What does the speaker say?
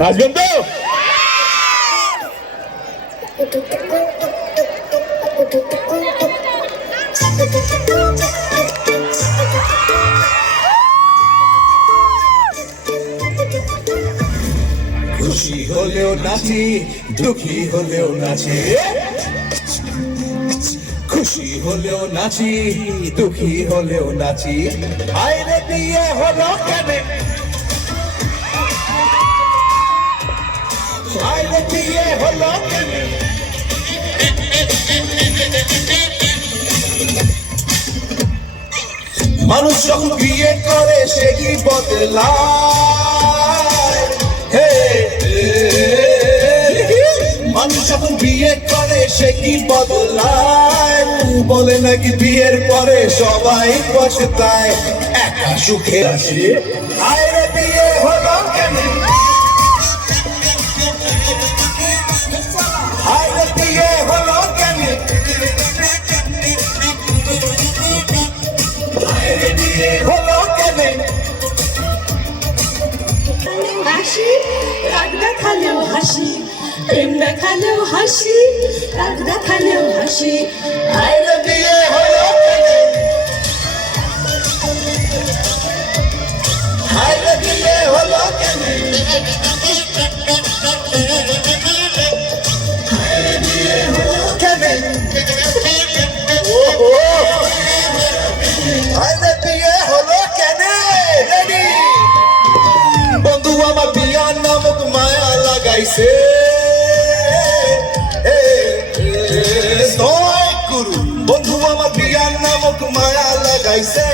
নাচবেন তো? খুশি হলেও নাচি দুঃখী হলেও নাচি। খুশি হলেও নাচি, দুঃখী হলেও নাচি। আইরে বিয়ে হলো কেন? আইরে বিয়ে হলো কেন? মানুষ যখন বিয়ে করে, সে কি বদলায়? মানুষ যখন বিয়ে করে, সে কি বদলায়? বলে নাকি বিয়ের পরে সবাই পছতায় একা সুখে আছে। আরে বিয়ে হলো কেন? আরে বিয়ে হলো কেন? আরে বিয়ে হলো কেন? হাসি, রাগ দেখালেও হাসি। প্রেম দেখালেও হাসি, রাগ দেখালেও হাসি। আরে বিয়ে হলো রেডি বন্ধু, আমার বিয়ার নামক মায়া লাগাইছে। গুরু বন্ধু আমার বিয়ার নামক মায়া লাগাইছে।